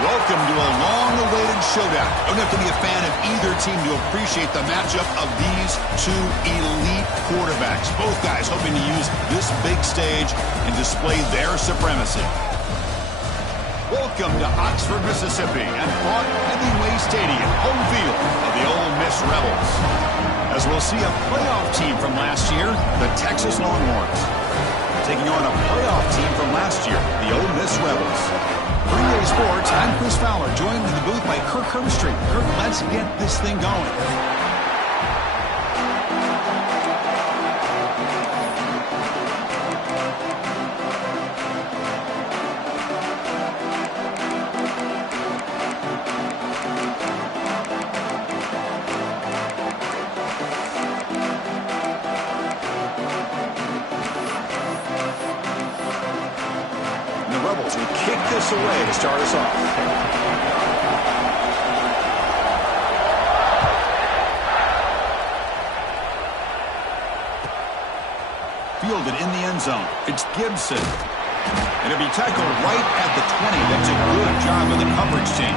Welcome to a long-awaited showdown. You don't have to be a fan of either team to appreciate the matchup of these two elite quarterbacks. Both guys hoping to use this big stage and display their supremacy. Welcome to Oxford, Mississippi, and Fort Hemingway Stadium, home field of the Ole Miss Rebels. As we'll see a playoff team from last year, the Texas Longhorns, taking on a playoff team from last year, the Ole Miss Rebels. For EA Sports, I'm Chris Fowler, joined in the booth by Kirk Herbstreit. Kirk, let's get this thing going. Away to start us off. Fielded in the end zone. It's Gibson. And it'll be tackled right at the 20. That's a good job of the coverage team.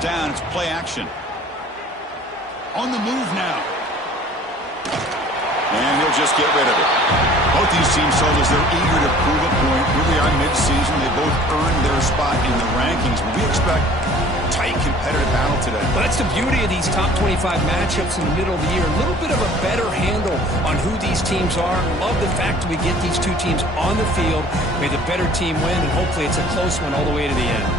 Down, it's play action. On the move now. And he'll just get rid of it. Both these teams told us they're eager to prove a point. Here we are mid-season. They both earned their spot in the rankings. But we expect tight, competitive battle today. Well, that's the beauty of these top 25 matchups in the middle of the year. A little bit of a better handle on who these teams are. Love the fact that we get these two teams on the field. May the better team win, and hopefully it's a close one all the way to the end.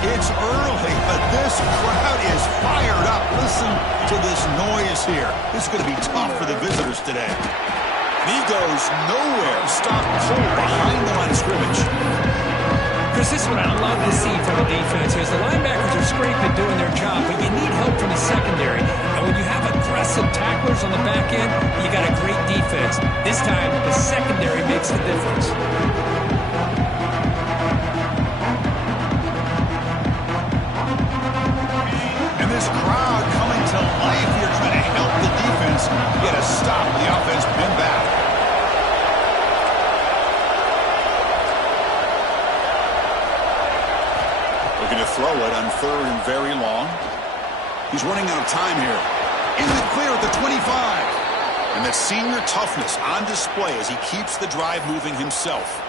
It's early, but this crowd is fired up. Listen to this noise here. This is going to be tough for the visitors today. And he goes nowhere. Stop cold behind the line of scrimmage. Chris, this is what I love to see from the defense is the linebackers are scraping, doing their job, but you need help from the secondary. And when you have aggressive tacklers on the back end, you got a great defense. This time, the secondary makes the difference. This crowd coming to life here, trying to help the defense get a stop. The offense pinned back. Looking to throw it on third and very long. He's running out of time here. In the clear at the 25. And that senior toughness on display as he keeps the drive moving himself.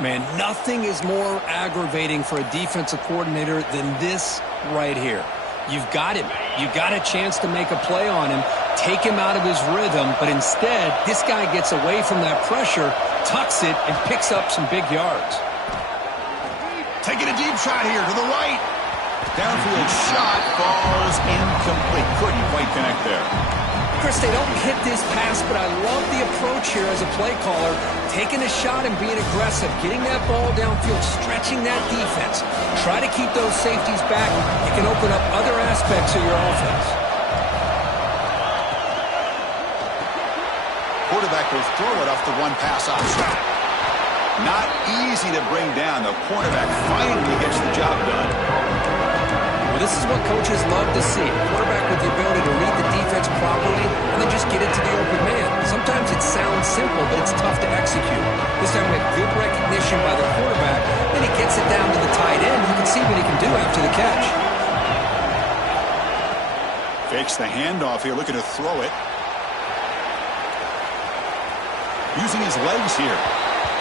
Man, nothing is more aggravating for a defensive coordinator than this right here. You've got him. You've got a chance to make a play on him, take him out of his rhythm, but instead, this guy gets away from that pressure, tucks it, and picks up some big yards. Taking a deep shot here to the right. Downfield shot falls incomplete. Couldn't quite connect there. Chris, they don't hit this pass, but I love the approach here as a play caller, taking a shot and being aggressive, getting that ball downfield, stretching that defense. Try to keep those safeties back. It can open up other aspects of your offense. Quarterback will throw it off the one pass option. Not easy to bring down. The cornerback finally gets the job done. Well, this is what coaches love to see. A quarterback with the ability to read the defense properly and then just get it to the open man. Sometimes it sounds simple, but it's tough to execute. This time we have good recognition by the quarterback. Then he gets it down to the tight end. You can see what he can do after the catch. Fakes the handoff here, looking to throw it. Using his legs here.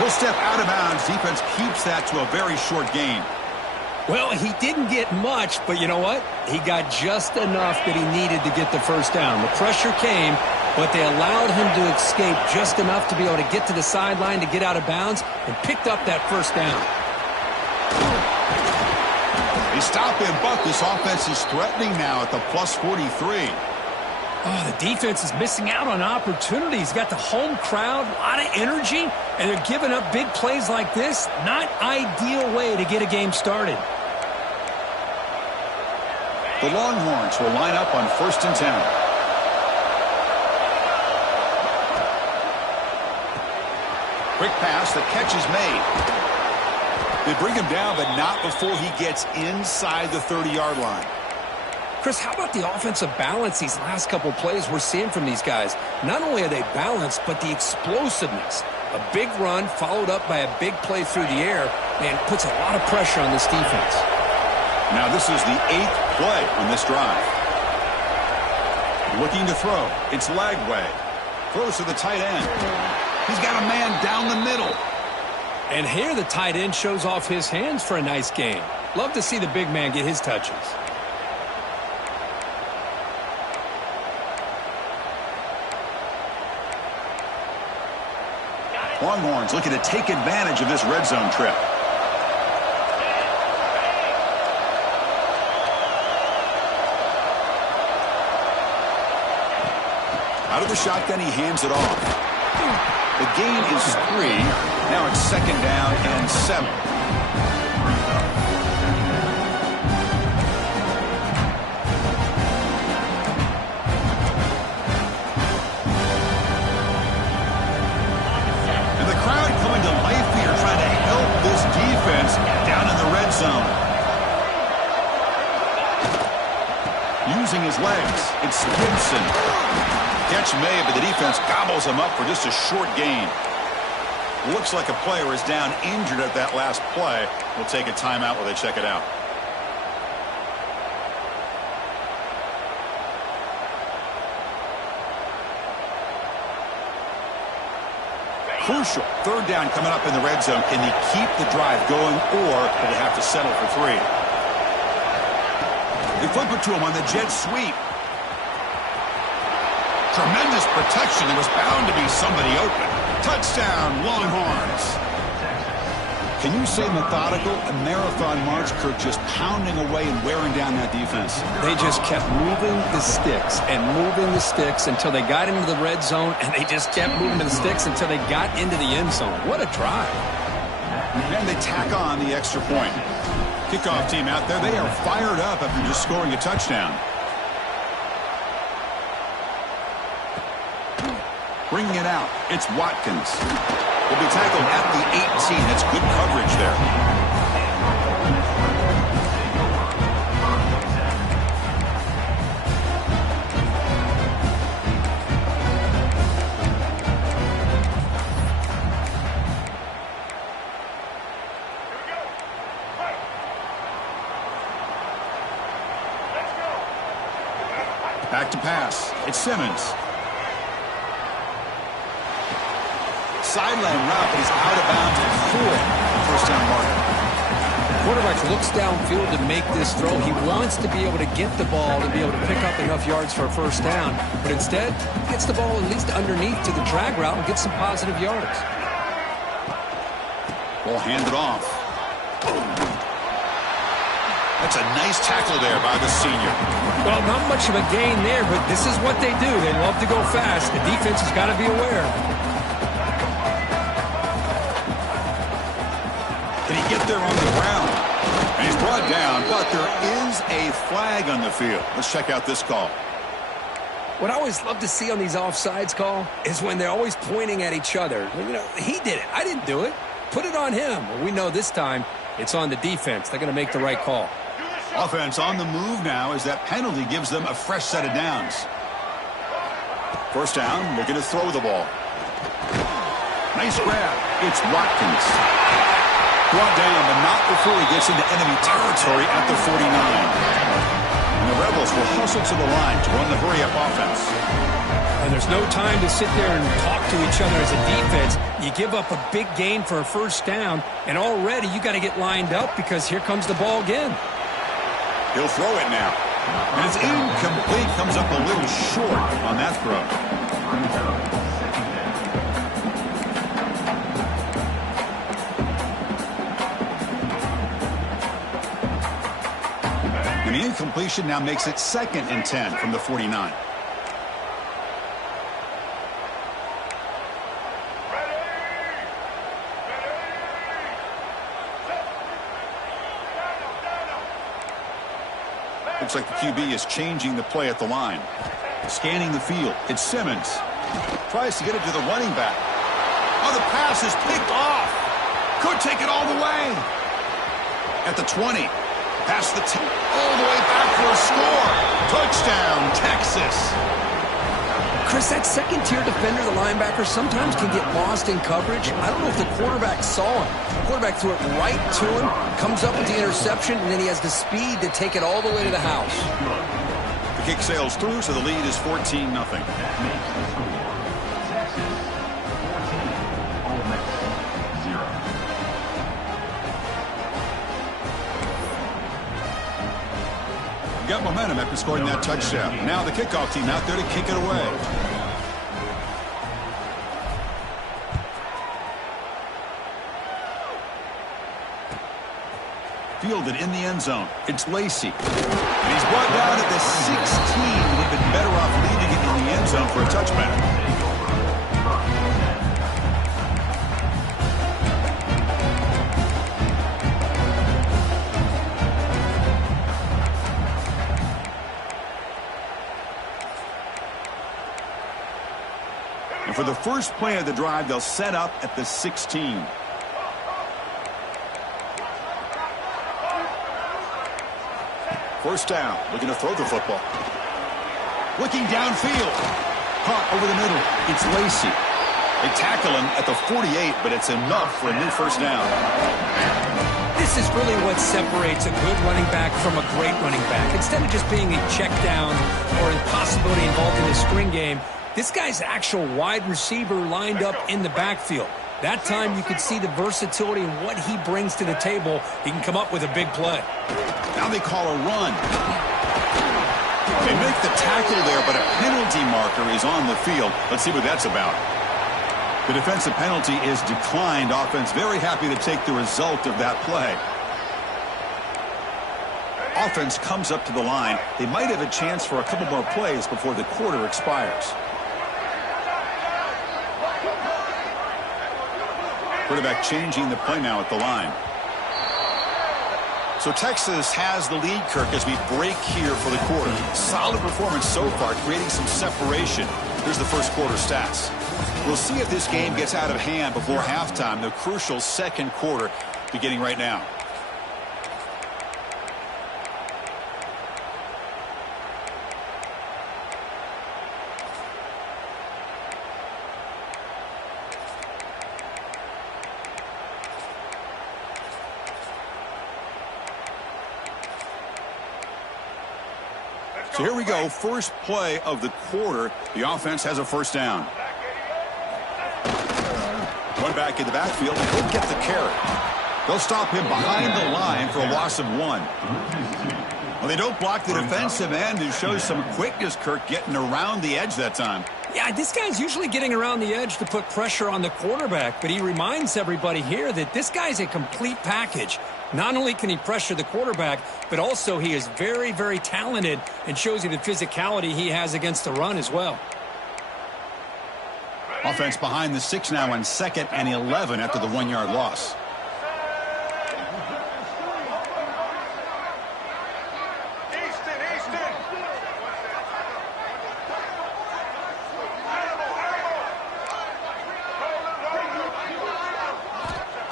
He'll step out of bounds. Defense keeps that to a very short gain. Well, he didn't get much, but you know what? He got just enough that he needed to get the first down. The pressure came, but they allowed him to escape just enough to be able to get to the sideline to get out of bounds and picked up that first down. They stop him, but this offense is threatening now at the plus 43. Oh, the defense is missing out on opportunities. Got the home crowd, a lot of energy, and they're giving up big plays like this. Not ideal way to get a game started. The Longhorns will line up on 1st and 10. Quick pass. The catch is made. They bring him down, but not before he gets inside the 30-yard line. Chris, how about the offensive balance these last couple plays we're seeing from these guys? Not only are they balanced, but the explosiveness. A big run followed up by a big play through the air, and puts a lot of pressure on this defense. Now this is the 8th play on this drive. Looking to throw. It's Lagway. Throws to the tight end. He's got a man down the middle. And here the tight end shows off his hands for a nice gain. Love to see the big man get his touches. Longhorns looking to take advantage of this red zone trip. Out of the shotgun, he hands it off. The gain is 3. Now it's 2nd down and 7. And the crowd coming to life here, trying to help this defense down in the red zone. Using his legs, it's Gibson. Catch made, but the defense gobbles him up for just a short gain. Looks like a player is down injured at that last play. We'll take a timeout while they check it out. Crucial. 3rd down coming up in the red zone. Can they keep the drive going, or will they have to settle for 3? They flip it to him on the jet sweep. Tremendous protection. There was bound to be somebody open. Touchdown, Longhorns. Can you say methodical? A marathon march, Kirk, just pounding away and wearing down that defense. They just kept moving the sticks and moving the sticks until they got into the red zone, and they just kept moving the sticks until they got into the end zone. What a drive. And they tack on the extra point. Kickoff team out there, they are fired up after just scoring a touchdown. Bringing it out, it's Watkins. Will be tackled at the 18. That's good coverage there. Back to pass. It's Simmons. Sideline route, but he's out of bounds at 4. First down marker. Quarterback looks downfield to make this throw. He wants to be able to get the ball to be able to pick up enough yards for a first down. But instead, he gets the ball at least underneath to the drag route and gets some positive yards. Ball handed off. That's a nice tackle there by the senior. Well, not much of a gain there, but this is what they do. They love to go fast. The defense has got to be aware. Can he get there on the ground? And he's brought down, but there is a flag on the field. Let's check out this call. What I always love to see on these offsides call is when they're always pointing at each other. You know, he did it. I didn't do it. Put it on him. Well, we know this time it's on the defense. They're going to make the right call. Offense on the move now as that penalty gives them a fresh set of downs. First down, looking to throw the ball. Nice grab. It's Watkins. Brought down, but not before he gets into enemy territory at the 49. And the Rebels will hustle to the line to run the hurry-up offense. And there's no time to sit there and talk to each other as a defense. You give up a big gain for a first down, and already you got to get lined up because here comes the ball again. He'll throw it now. And it's incomplete. Comes up a little short on that throw. And the incompletion now makes it 2nd and 10 from the 49. Looks like the QB is changing the play at the line. Scanning the field. It's Simmons. Tries to get it to the running back. Oh, the pass is picked off. Could take it all the way. At the 20. Past the 10. All the way back for a score. Touchdown, Texas. Chris, that second-tier defender, the linebacker, sometimes can get lost in coverage. I don't know if the quarterback saw him. The quarterback threw it right to him, comes up with the interception, and then he has the speed to take it all the way to the house. The kick sails through, so the lead is 14-0. Got momentum after scoring that touchdown. Now the kickoff team out there to kick it away. Fielded in the end zone. It's Lacey. And he's brought down at the 16. Would have been better off leaving it in the end zone for a touchback. And for the first play of the drive, they'll set up at the 16. First down, looking to throw the football. Looking downfield. Caught over the middle. It's Lacey. They tackle him at the 48, but it's enough for a new first down. This is really what separates a good running back from a great running back. Instead of just being a check down or a possibility involved in a screen game, this guy's actual wide receiver lined up in the backfield. That time you could see the versatility and what he brings to the table. He can come up with a big play. Now they call a run. They make the tackle there, but a penalty marker is on the field. Let's see what that's about. The defensive penalty is declined. Offense very happy to take the result of that play. Offense comes up to the line. They might have a chance for a couple more plays before the quarter expires. Quarterback changing the play now at the line. So Texas has the lead, Kirk, as we break here for the quarter. Solid performance so far, creating some separation. Here's the first quarter stats. We'll see if this game gets out of hand before halftime, the crucial second quarter beginning right now. So here we go, first play of the quarter. The offense has a first down. One back in the backfield, and he'll get the carry. They'll stop him behind the line for a loss of 1. Well, they don't block the defensive end, who shows some quickness, Kirk, getting around the edge that time. Yeah, this guy's usually getting around the edge to put pressure on the quarterback, but he reminds everybody here that this guy's a complete package. Not only can he pressure the quarterback, but also he is very, very talented and shows you the physicality he has against the run as well. Offense behind the 6 now on 2nd and 11 after the 1-yard loss.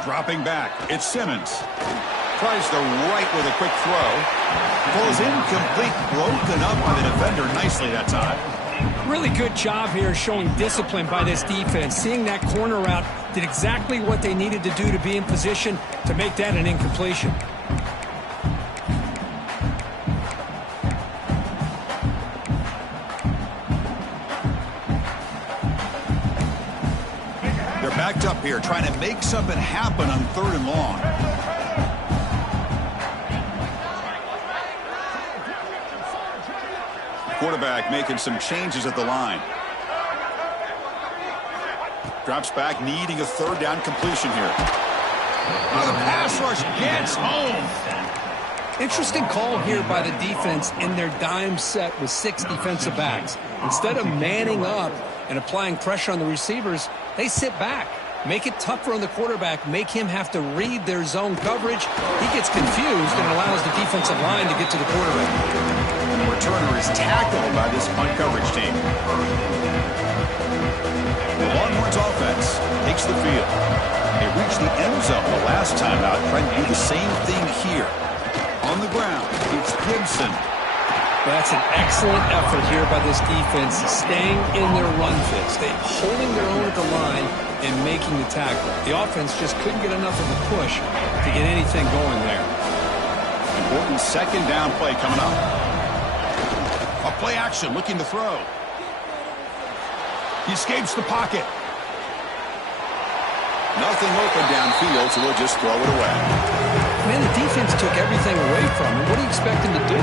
Dropping back, it's Simmons. Tries the right with a quick throw. Falls incomplete, broken up by the defender nicely that time. Really good job here showing discipline by this defense. Seeing that corner route, did exactly what they needed to do to be in position to make that an incompletion. They're backed up here, trying to make something happen on 3rd and long. Quarterback making some changes at the line. Drops back, needing a 3rd down completion here. Oh, the pass rush gets home. Interesting call here by the defense in their dime set with 6 defensive backs. Instead of manning up and applying pressure on the receivers, they sit back. Make it tougher on the quarterback. Make him have to read their zone coverage. He gets confused and allows the defensive line to get to the quarterback. And the returner is tackled by this punt coverage team. The Longhorns offense takes takes the field. They reached the end zone the last time out, trying to do the same thing here. On the ground, it's Gibson. That's an excellent effort here by this defense, staying in their run fits. They're holding their own at the line and making the tackle. The offense just couldn't get enough of a push to get anything going there. Important second down play coming up. A play action, looking to throw. He escapes the pocket. Nothing open downfield, so we'll just throw it away. Man, the defense took everything away from him. What do you expect him to do?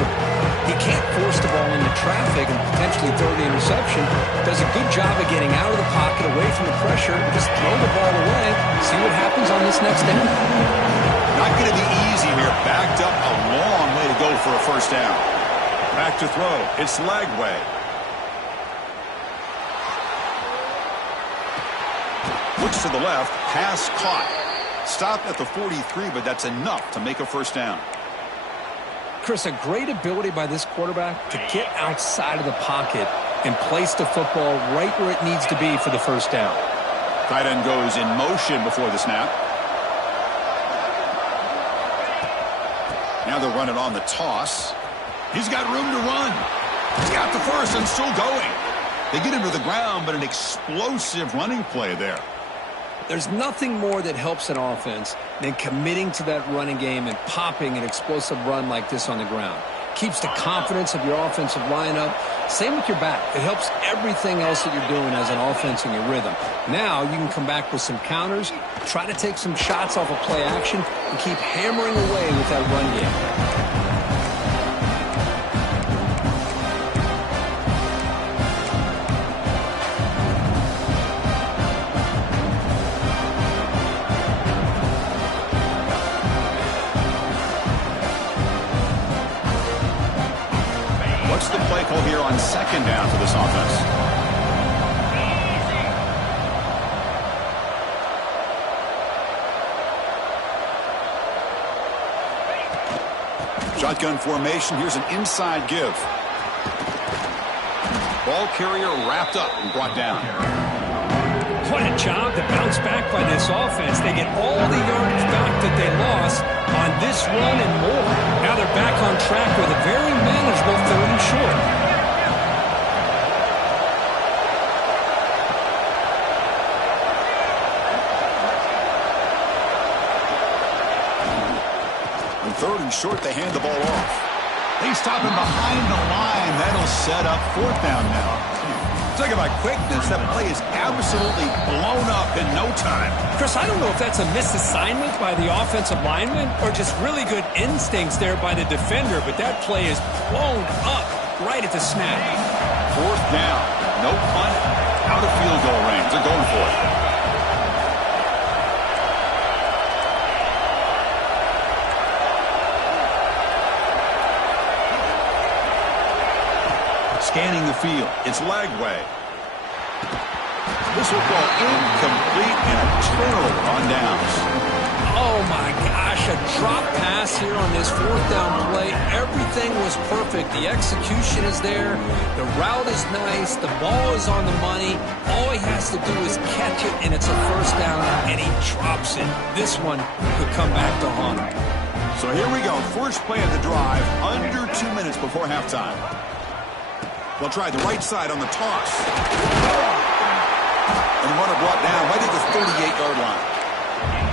He can't force the ball into traffic and potentially throw the interception. Does a good job of getting out of the pocket, away from the pressure, and just throw the ball away. See what happens on this next down. Not going to be easy here. Backed up a long way to go for a first down. Back to throw. It's Lagway. Looks to the left. Pass caught. Stopped at the 43, but that's enough to make a first down. Chris, a great ability by this quarterback to get outside of the pocket and place the football right where it needs to be for the first down. Tight end goes in motion before the snap. Now they're running on the toss. He's got room to run. He's got the first and still going. They get him to the ground, but an explosive running play there. There's nothing more that helps an offense than committing to that running game and popping an explosive run like this on the ground. Keeps the confidence of your offensive line up. Same with your back. It helps everything else that you're doing as an offense in your rhythm. Now you can come back with some counters, try to take some shots off of play action, and keep hammering away with that run game. What's the play call here on second down for this offense? Shotgun formation. Here's an inside give. Ball carrier wrapped up and brought down. What a job to bounce back by this offense. They get all the yardage back that they lost on this run and more. Now they're back on track with a very manageable 3rd and short. On 3rd and short, they hand the ball off. They stop him behind the line. That'll set up 4th down now. Talk about quickness. That play is absolutely blown up in no time. Chris, I don't know if that's a misassignment by the offensive lineman or just really good instincts there by the defender, but that play is blown up right at the snap. 4th down. No punt. Out of field goal range. They're going for it. Scanning the field. It's Lagway. This will go incomplete and a turnover on downs. Oh, my gosh. A drop pass here on this 4th down play. Everything was perfect. The execution is there. The route is nice. The ball is on the money. All he has to do is catch it, and it's a first down, and he drops it. This one could come back to haunt him. So here we go. First play of the drive. Under 2 minutes before halftime. They'll try the right side on the toss. And the runner brought down right at the 38-yard line.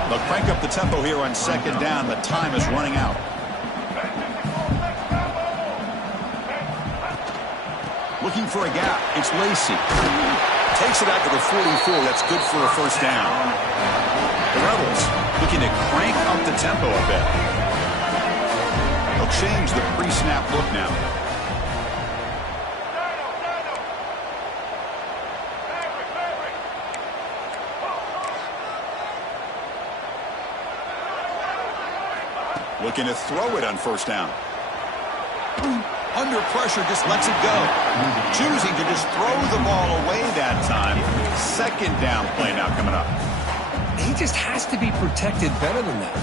They'll crank up the tempo here on second down. The time is running out. Looking for a gap. It's Lacey. Takes it out to the 44. That's good for a first down. The Rebels looking to crank up the tempo a bit. They'll change the pre-snap look now. Looking to throw it on first down. Under pressure, just lets it go. Choosing to just throw the ball away that time. Second down play now coming up. He just has to be protected better than that.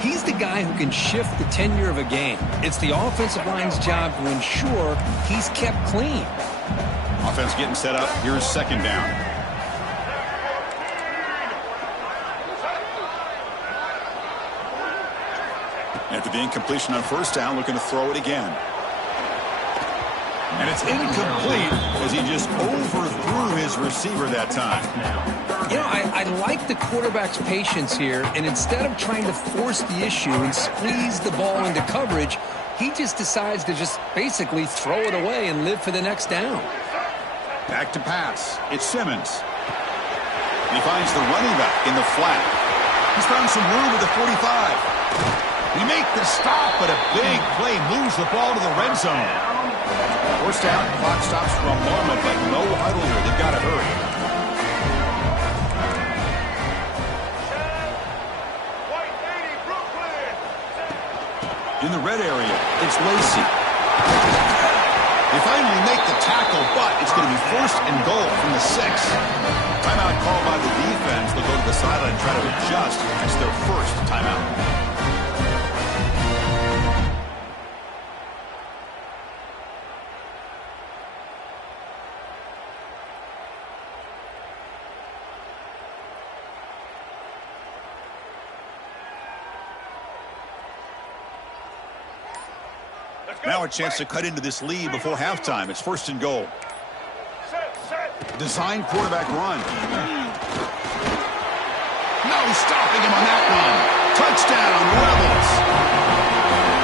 He's the guy who can shift the tenure of a game. It's the offensive line's job to ensure he's kept clean. Offense getting set up. Here's second down. After the incompletion on first down, looking to throw it again. And it's incomplete as he just overthrew his receiver that time. You know, I like the quarterback's patience here, and instead of trying to force the issue and squeeze the ball into coverage, he just decides to just basically throw it away and live for the next down. Back to pass. It's Simmons. He finds the running back in the flat. He's found some room at the 45. We make the stop, but a big play moves the ball to the red zone. First down, clock stops for a moment, but no huddle here. They've got to hurry. In the red area, it's Lacey. They finally make the tackle, but it's going to be first and goal from the 6. Timeout called by the defense. They'll go to the sideline and try to adjust. It's their first timeout. Now a chance to cut into this lead before halftime. It's first and goal. Designed quarterback run. No stopping him on that one. Touchdown, Rebels.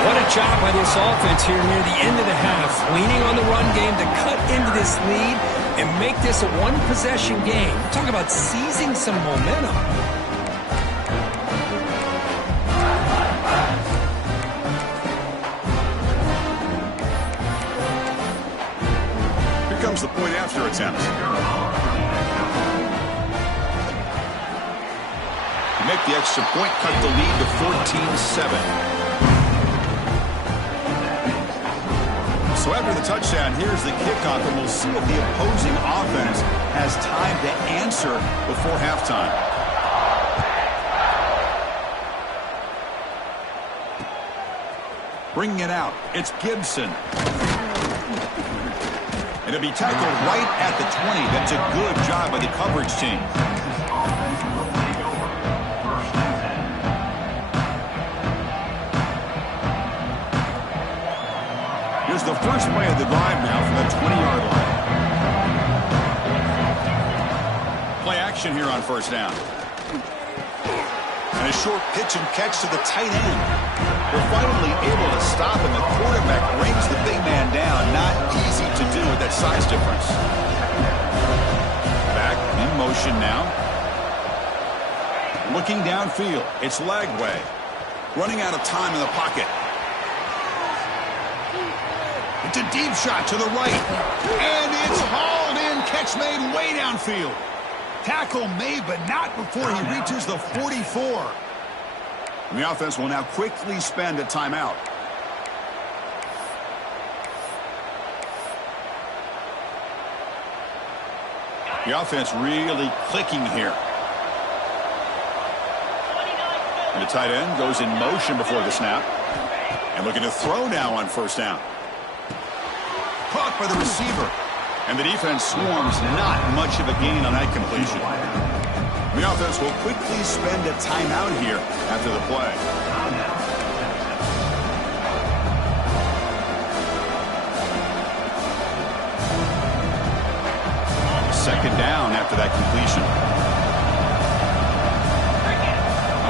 What a job by this offense here near the end of the half. Leaning on the run game to cut into this lead and make this a one-possession game. Talk about seizing some momentum. Comes the point after attempt. To make the extra point, cut the lead to 14-7. So after the touchdown, here's the kickoff, and we'll see if the opposing offense has time to answer before halftime. Bringing it out, it's Gibson. And it'll be tackled right at the 20. That's a good job by the coverage team. Here's the first play of the drive now from the 20-yard line. Play action here on first down. And a short pitch and catch to the tight end. They're finally able to stop, and the quarterback brings the big man down. Not easy to do with that size difference. Back in motion now. Looking downfield. It's Lagway. Running out of time in the pocket. It's a deep shot to the right. And it's hauled in. Catch made way downfield. Tackle made, but not before he reaches the 44. And the offense will now quickly spend a timeout. The offense really clicking here. And the tight end goes in motion before the snap. And looking to throw now on first down. Caught by the receiver. And the defense swarms, not much of a gain on that completion. The offense will quickly spend a timeout here after the play. Second down after that completion.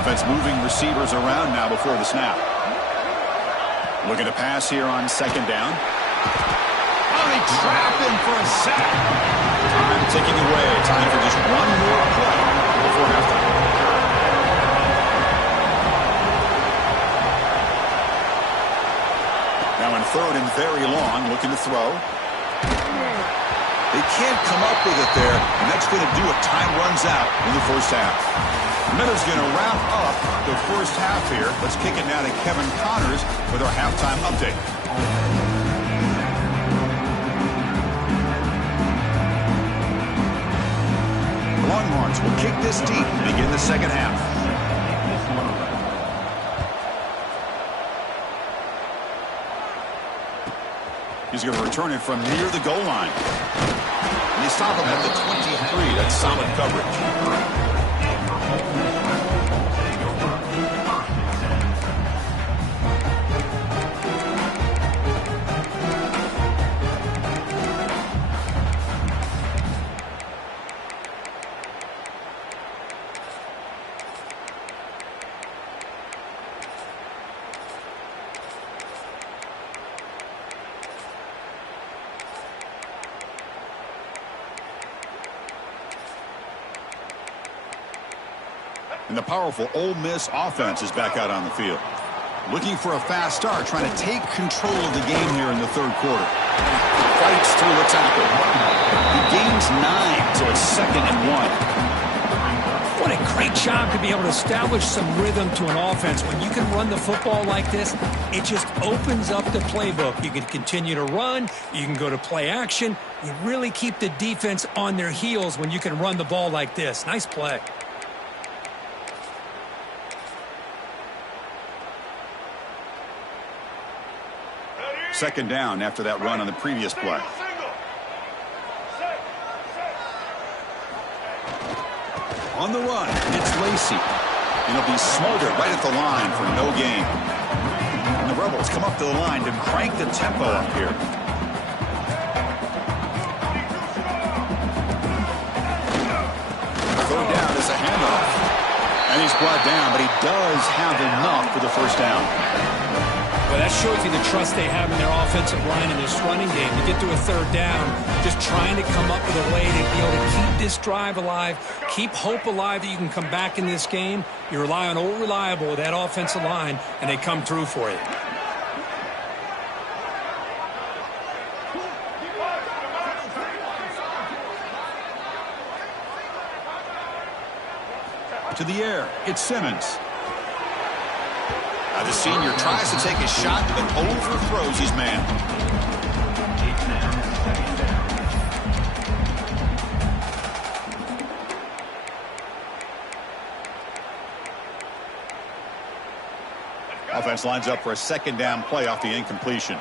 Offense moving receivers around now before the snap. Looking to pass here on second down. Oh, they trap him for a sack. Time ticking away. Time for just one more play before halftime. Now in third and very long, looking to throw. They can't come up with it there, and that's going to do it. Time runs out in the first half. Miller's going to wrap up the first half here. Let's kick it now to Kevin Connors with our halftime update. Longhorns will kick this deep and begin the second half. He's going to return it from near the goal line. And they stop him at the 23. That's solid coverage. And the powerful Ole Miss offense is back out on the field. Looking for a fast start, trying to take control of the game here in the third quarter. Fights through the tackle. He gains 9, so it's 2nd and 1. What a great job to be able to establish some rhythm to an offense. When you can run the football like this, it just opens up the playbook. You can continue to run. You can go to play action. You really keep the defense on their heels when you can run the ball like this. Nice play. Second down after that run on the previous play. On the run, it's Lacey. And he'll be smothered right at the line for no gain. And the Rebels come up to the line to crank the tempo up here. Third down is a handoff. And he's brought down, but he does have enough for the first down. Well, that shows you the trust they have in their offensive line and this running game. To get to a third down, just trying to come up with a way to be able to keep this drive alive, keep hope alive that you can come back in this game. You rely on Old Reliable, that offensive line, and they come through for you. To the air, it's Simmons. The senior tries to take a shot, but overthrows his man. Offense lines up for a second down play off the incompletion.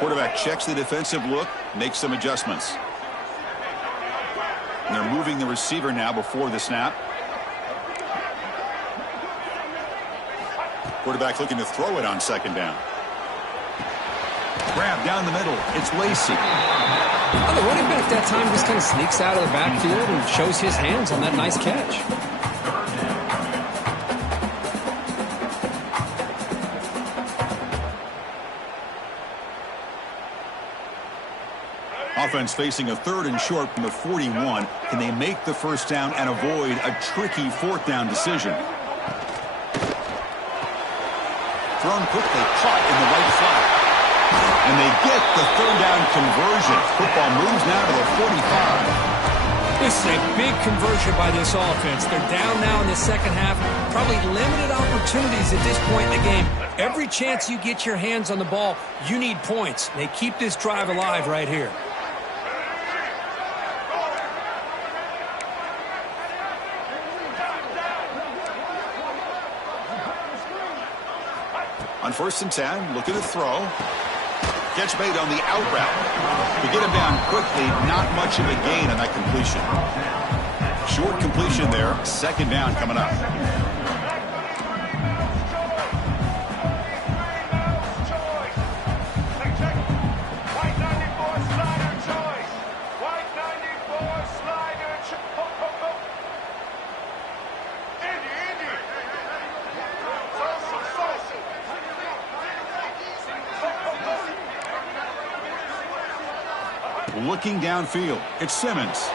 Quarterback checks the defensive look, makes some adjustments. And they're moving the receiver now before the snap. Quarterback looking to throw it on second down. Grab down the middle. It's Lacey. Well, the running back that time just kind of sneaks out of the backfield and shows his hands on that nice catch. Offense facing a 3rd and short from the 41. Can they make the first down and avoid a tricky 4th down decision? Thrown quickly, caught in the right flat. And they get the 3rd down conversion. Football moves now to the 45. This is a big conversion by this offense. They're down now in the second half. Probably limited opportunities at this point in the game. Every chance you get your hands on the ball, you need points. They keep this drive alive right here. On 1st and 10, look at the throw. Catch made on the out route. To get him down quickly, not much of a gain on that completion. Short completion there, second down coming up. Looking downfield, it's Simmons.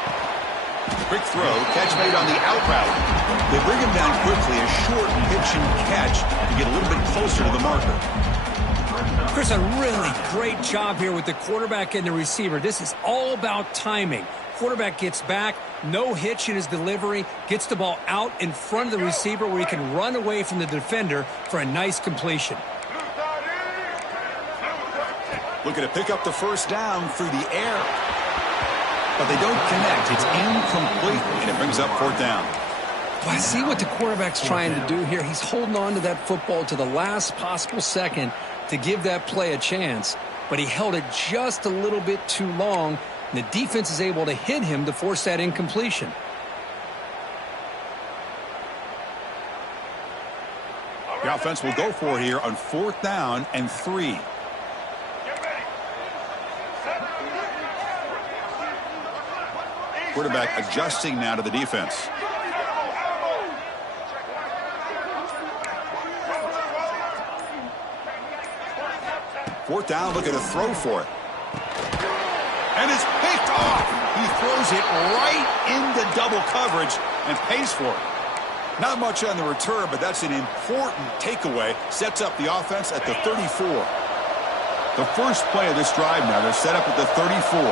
Quick throw, catch made on the out route. They bring him down quickly, a short pitch and catch to get a little bit closer to the marker. Chris, a really great job here with the quarterback and the receiver. This is all about timing. Quarterback gets back, no hitch in his delivery, gets the ball out in front of the receiver where he can run away from the defender for a nice completion. Looking to pick up the first down through the air. But they don't connect. It's incomplete, and it brings up 4th down. Well, I see what the quarterback's trying to do here. He's holding on to that football to the last possible second to give that play a chance. But he held it just a little bit too long, and the defense is able to hit him to force that incompletion. The offense will go for it here on 4th down and 3. Quarterback adjusting now to the defense. Fourth down, looking to throw for it. And it's picked off. He throws it right into double coverage and pays for it. Not much on the return, but that's an important takeaway. Sets up the offense at the 34. The first play of this drive now, they're set up at the 34.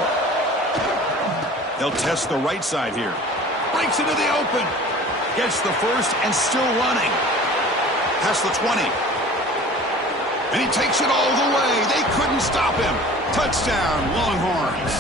They'll test the right side here. Breaks into the open. Gets the first and still running. Past the 20. And he takes it all the way. They couldn't stop him. Touchdown, Longhorns.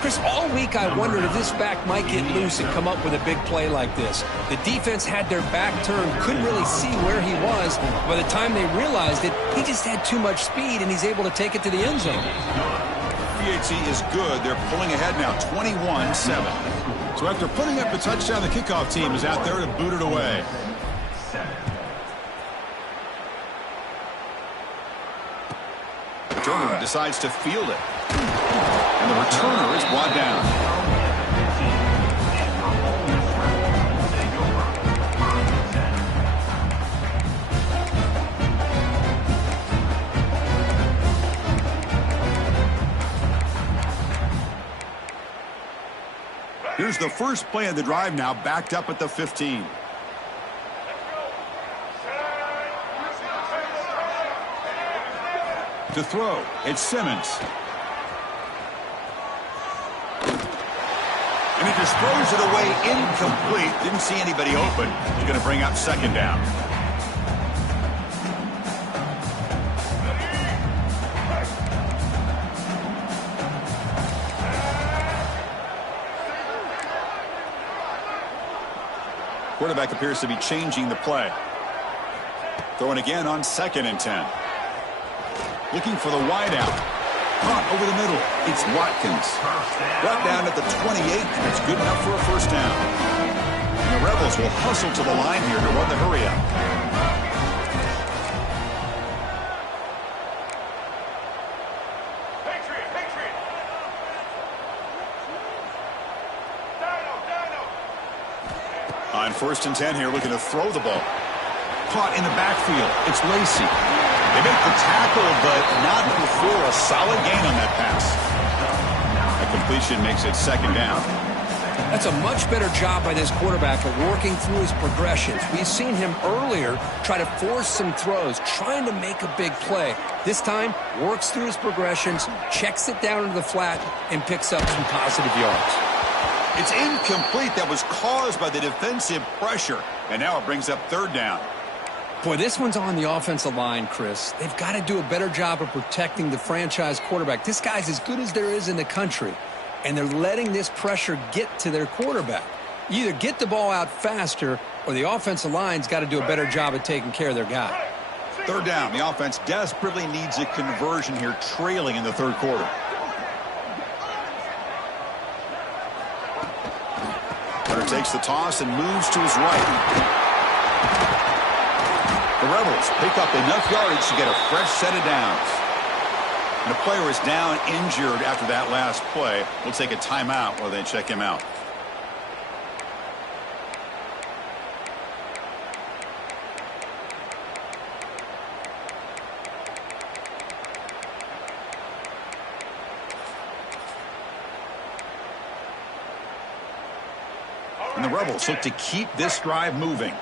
Chris, all week I wondered if this back might get loose and come up with a big play like this. The defense had their back turned, couldn't really see where he was. By the time they realized it, he just had too much speed, and he's able to take it to the end zone. PAT is good. They're pulling ahead now, 21-7. So after putting up the touchdown, the kickoff team is out there to boot it away. Turner decides to field it. And the returner is brought down. Here's the first play of the drive now, backed up at the 15. To throw, it's Simmons. And he just throws it away incomplete. Didn't see anybody open. He's going to bring up second down. Quarterback appears to be changing the play. Throwing again on 2nd and 10. Looking for the wide out. Caught over the middle. It's Watkins. Brought down at the 28, and it's good enough for a first down. And the Rebels will hustle to the line here to run the hurry up. On 1st and 10 here, looking to throw the ball. Caught in the backfield. It's Lacey. They make the tackle, but not before a solid gain on that pass. That completion makes it second down. That's a much better job by this quarterback at working through his progressions. We've seen him earlier try to force some throws, trying to make a big play. This time, works through his progressions, checks it down into the flat, and picks up some positive yards. It's incomplete. That was caused by the defensive pressure. And now it brings up 3rd down. Boy, this one's on the offensive line, Chris. They've got to do a better job of protecting the franchise quarterback. This guy's as good as there is in the country, and they're letting this pressure get to their quarterback. You either get the ball out faster, or the offensive line's got to do a better job of taking care of their guy. 3rd down. The offense desperately needs a conversion here, trailing in the 3rd quarter. Hunter takes the toss and moves to his right. The Rebels pick up enough yardage to get a fresh set of downs. And the player is down injured after that last play. We'll take a timeout while they check him out. And the Rebels look to keep this drive moving.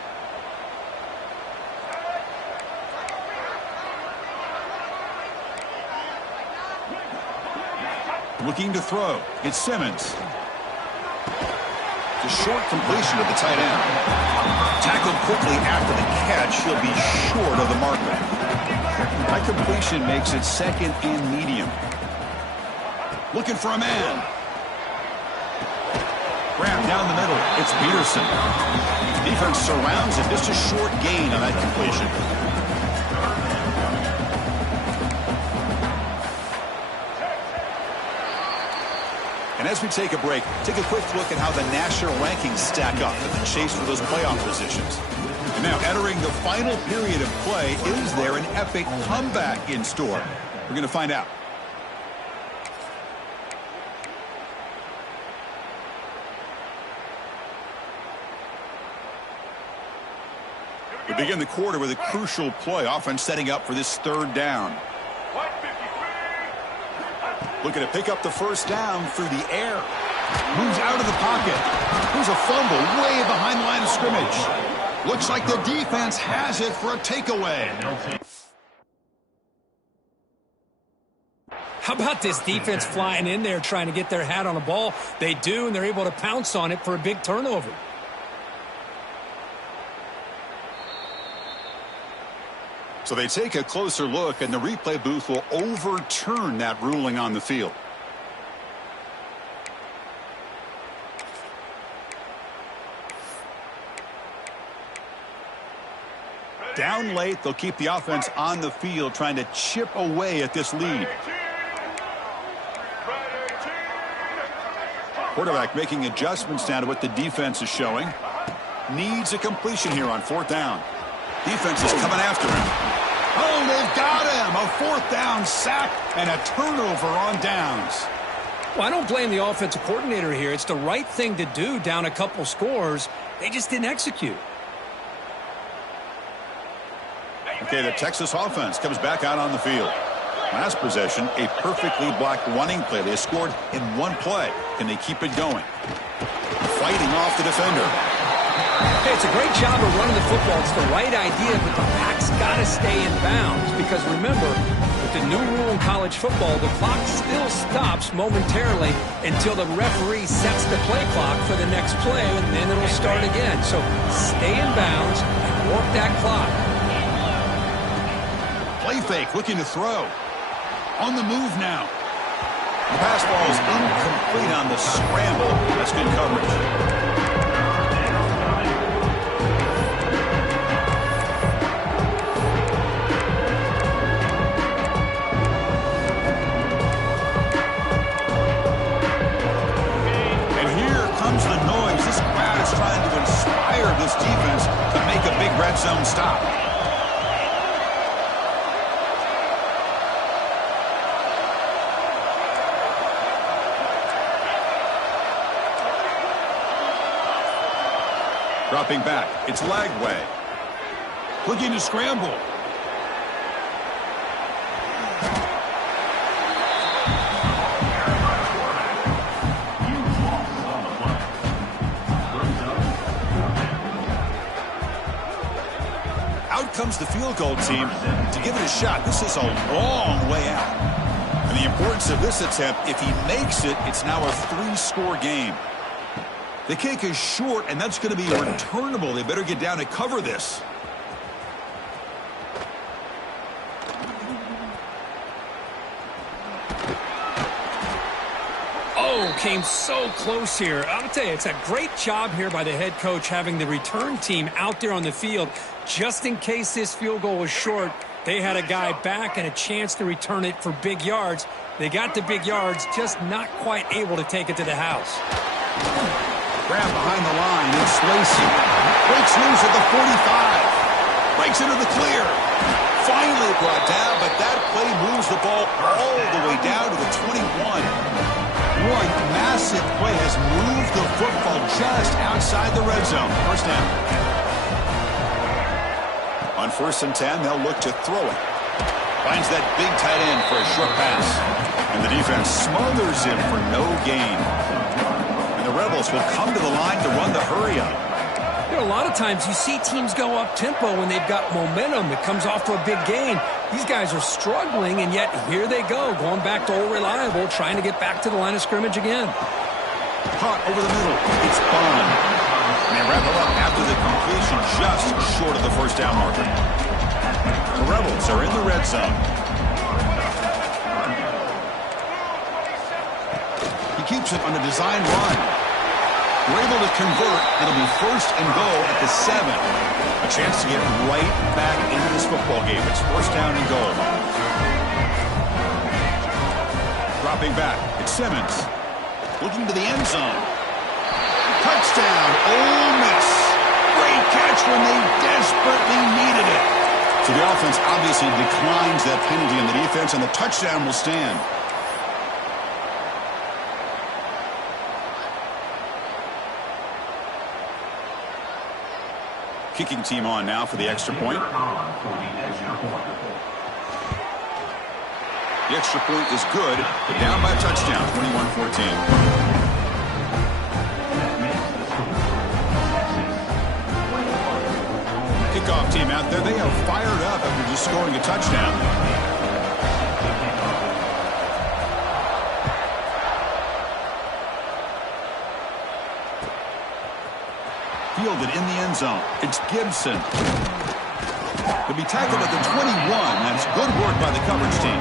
Looking to throw. It's Simmons. The short completion to the tight end. Tackled quickly after the catch. He'll be short of the marker. That completion makes it 2nd and medium. Looking for a man. Grab down the middle. It's Peterson. Defense surrounds him. Just a short gain on that completion. And as we take a break, take a quick look at how the national rankings stack up in the chase for those playoff positions. And now entering the final period of play, is there an epic comeback in store? We're going to find out. We begin the quarter with a crucial play, offense setting up for this 3rd down. Looking to pick up the first down through the air. Moves out of the pocket. There's a fumble way behind the line of scrimmage. Looks like the defense has it for a takeaway. How about this defense flying in there trying to get their hat on a ball? They do, and they're able to pounce on it for a big turnover. So they take a closer look, and the replay booth will overturn that ruling on the field. Down late, they'll keep the offense on the field trying to chip away at this lead. Quarterback making adjustments now to what the defense is showing. Needs a completion here on 4th down. Defense is coming after him. Oh, they've got him. A 4th down sack and a turnover on downs. Well, I don't blame the offensive coordinator here. It's the right thing to do down a couple scores. They just didn't execute. Okay, the Texas offense comes back out on the field. Last possession, a perfectly blocked running play. They scored in one play. Can they keep it going? Fighting off the defender. Hey, it's a great job of running the football. It's the right idea, but the back's got to stay in bounds. Because remember, with the new rule in college football, the clock still stops momentarily until the referee sets the play clock for the next play, and then it'll start again. So stay in bounds and work that clock. Play fake, looking to throw. On the move now. The pass ball is incomplete on the scramble. That's good coverage. And here comes the noise. This crowd is trying to inspire this defense to make a big red zone stop. Dropping back. It's Lagway. Looking to scramble. Out comes the field goal team to give it a shot. This is a long way out. And the importance of this attempt, if he makes it, it's now a 3-score game. The kick is short, and that's going to be returnable. They better get down and cover this. Oh, came so close here. I'll tell you, it's a great job here by the head coach having the return team out there on the field. Just in case this field goal was short, they had a guy back and a chance to return it for big yards. They got the big yards, just not quite able to take it to the house. Grab behind the line. It's Lacey. Breaks loose at the 45. Breaks into the clear. Finally brought down, but that play moves the ball all the way down to the 21. One massive play has moved the football just outside the red zone. First down. On 1st and 10, they'll look to throw it. Finds that big tight end for a short pass. And the defense smothers him for no gain. The Rebels will come to the line to run the hurry-up. You know, a lot of times you see teams go up-tempo when they've got momentum. It comes off to a big gain. These guys are struggling, and yet here they go, going back to old reliable, trying to get back to the line of scrimmage again. Caught over the middle. It's Bond. And they wrap it up after the completion just short of the first down marker. The Rebels are in the red zone. He keeps it on a design run. We're able to convert. It'll be 1st and goal at the 7. A chance to get right back into this football game. It's 1st down and goal. Dropping back. It's Simmons. Looking to the end zone. Touchdown, Ole Miss. Great catch when they desperately needed it. So the offense obviously declines that penalty on the defense, and the touchdown will stand. Kicking team on now for the extra point. The extra point is good. Down by a touchdown, 21-14. Kickoff team out there. They are fired up after just scoring a touchdown. Fielded in the end zone. It's Gibson. To be tackled at the 21. That's good work by the coverage team.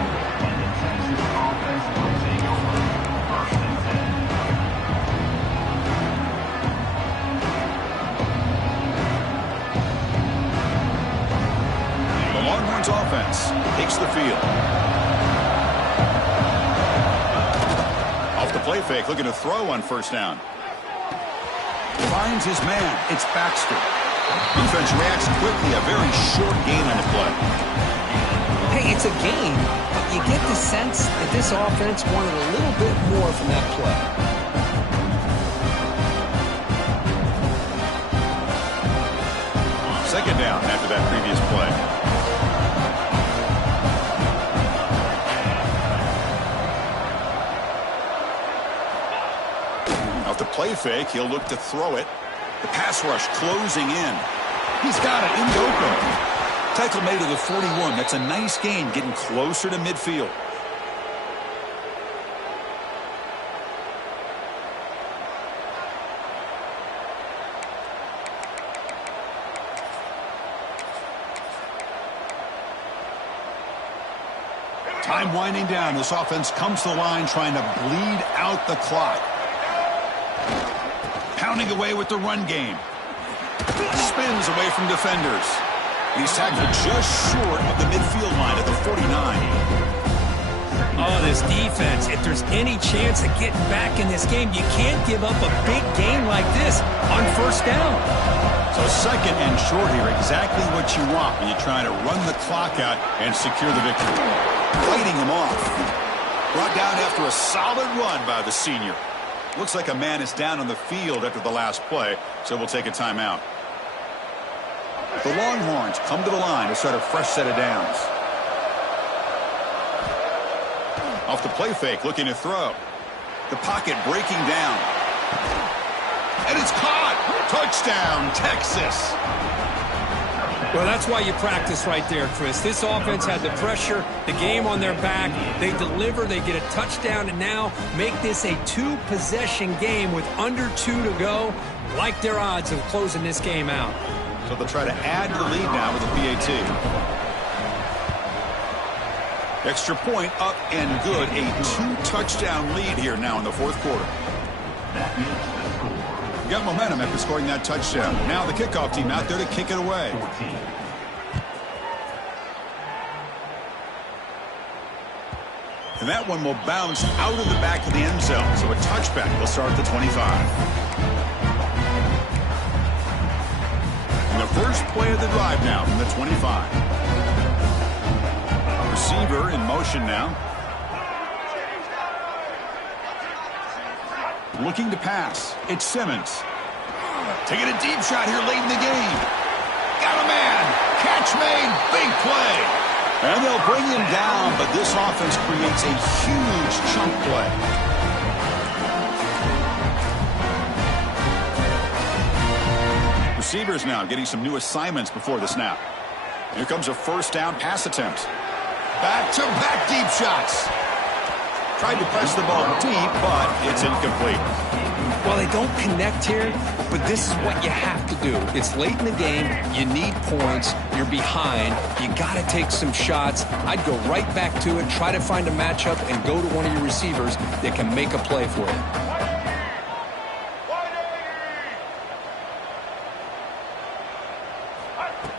The Longhorns offense takes the field. Off the play fake, looking to throw on first down. Finds his man. It's Baxter. Defense reacts quickly. A very short gain on the play. Hey, it's a game, but you get the sense that this offense wanted a little bit more from that play. Second down after that previous play. Off the play fake, he'll look to throw it. The pass rush closing in. He's got it in Yoko. Tackle made to the 41. That's a nice gain, getting closer to midfield. Time winding down. This offense comes to the line trying to bleed out the clock. Pounding away with the run game. Spins away from defenders. He's tackled just short of the midfield line at the 49. Oh, this defense, if there's any chance of getting back in this game, you can't give up a big game like this on first down. So second and short here, exactly what you want when you're trying to run the clock out and secure the victory. Fighting him off. Brought down after a solid run by the senior. Looks like a man is down on the field after the last play, so we'll take a timeout. The Longhorns come to the line to start a fresh set of downs. Off the play fake, looking to throw. The pocket breaking down. And it's caught! Touchdown, Texas! Well, that's why you practice right there, Chris. This offense had the pressure, the game on their back. They deliver, they get a touchdown, and now make this a two-possession game with under 2 to go. Like their odds of closing this game out. So they'll try to add to the lead now with a PAT. Extra point up and good. A 2-touchdown lead here now in the fourth quarter. Got momentum after scoring that touchdown. Now the kickoff team out there to kick it away. And that one will bounce out of the back of the end zone. So a touchback will start at the 25. And the first play of the drive now from the 25. Receiver in motion now. Looking to pass. It's Simmons. Taking a deep shot here late in the game. Got a man. Catch made. Big play. And they'll bring him down, but this offense creates a huge chunk play. Receivers now getting some new assignments before the snap. Here comes a first down pass attempt. Back-to-back deep shots. Tried to press the ball deep, but it's incomplete. Well, they don't connect here, but this is what you have to do. It's late in the game. You need points. You're behind. You got to take some shots. I'd go right back to it, try to find a matchup, and go to one of your receivers that can make a play for you.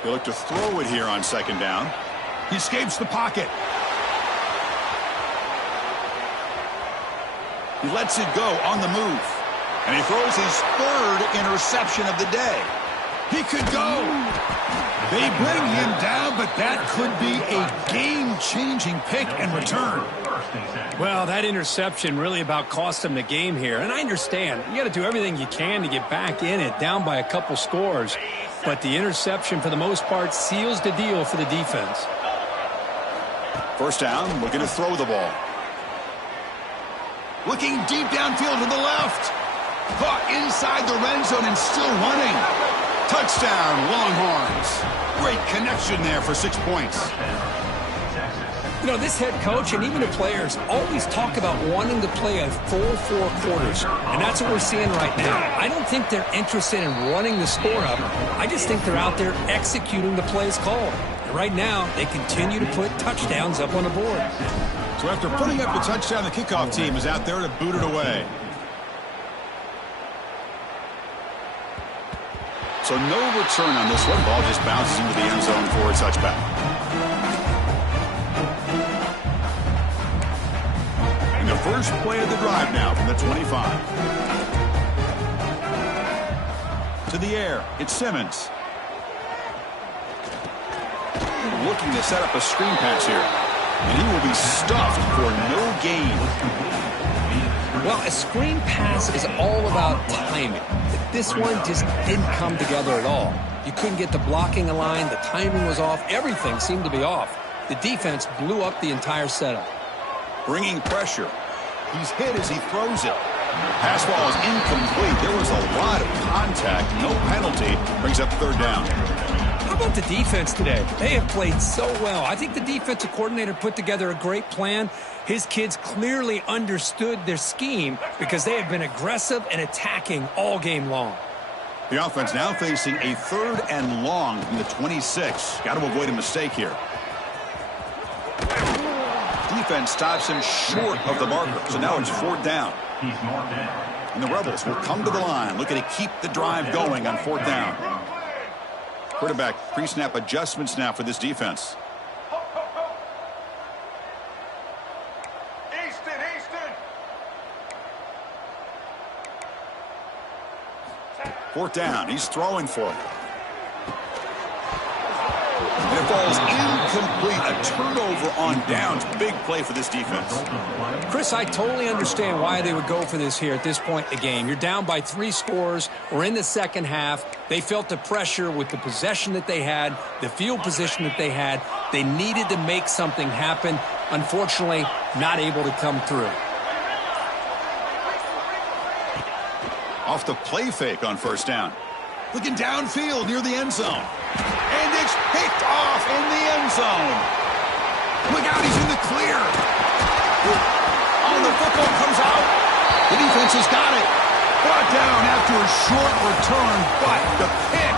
They look to throw it here on second down. He escapes the pocket. He lets it go on the move. And he throws his third interception of the day. He could go. They bring him down, but that could be a game-changing pick and return. Well, that interception really about cost them the game here. And I understand. You got to do everything you can to get back in it, down by a couple scores. But the interception, for the most part, seals the deal for the defense. First down, looking to throw the ball. Looking deep downfield to the left. Caught inside the red zone and still running. Touchdown, Longhorns. Great connection there for 6 points. You know, this head coach and even the players always talk about wanting to play a full 4 quarters, and that's what we're seeing right now. I don't think they're interested in running the score up. I just think they're out there executing the plays called. And right now, they continue to put touchdowns up on the board. So after putting up the touchdown, the kickoff team is out there to boot it away. So no return on this one. Ball just bounces into the end zone for a touchback. And the first play of the drive now from the 25. To the air, it's Simmons. Looking to set up a screen pass here. And he will be stuffed for no gain. Well, a screen pass is all about timing. This one just didn't come together at all. You couldn't get the blocking line. The timing was off. Everything seemed to be off. The defense blew up the entire setup. Bringing pressure. He's hit as he throws it. Pass ball is incomplete. There was a lot of contact. No penalty. Brings up third down. How about the defense today? They have played so well. I think the defensive coordinator put together a great plan. His kids clearly understood their scheme because they have been aggressive and attacking all game long. The offense now facing a 3rd and long from the 26. Got to avoid a mistake here. Defense stops him short of the marker, so now it's 4th down. And the Rebels will come to the line, looking to keep the drive going on 4th down. Quarterback pre-snap adjustments now for this defense. Fourth down. He's throwing for it. And it falls incomplete. A turnover on downs. Big play for this defense. Chris, I totally understand why they would go for this here at this point in the game. You're down by 3 scores. We're in the second half. They felt the pressure with the possession that they had, the field position that they had. They needed to make something happen. Unfortunately, not able to come through. Off the play fake on first down. Looking downfield near the end zone. And it's picked off in the end zone. Look out, he's in the clear. Oh, the football comes out. The defense has got it. Brought down after a short return, but the pick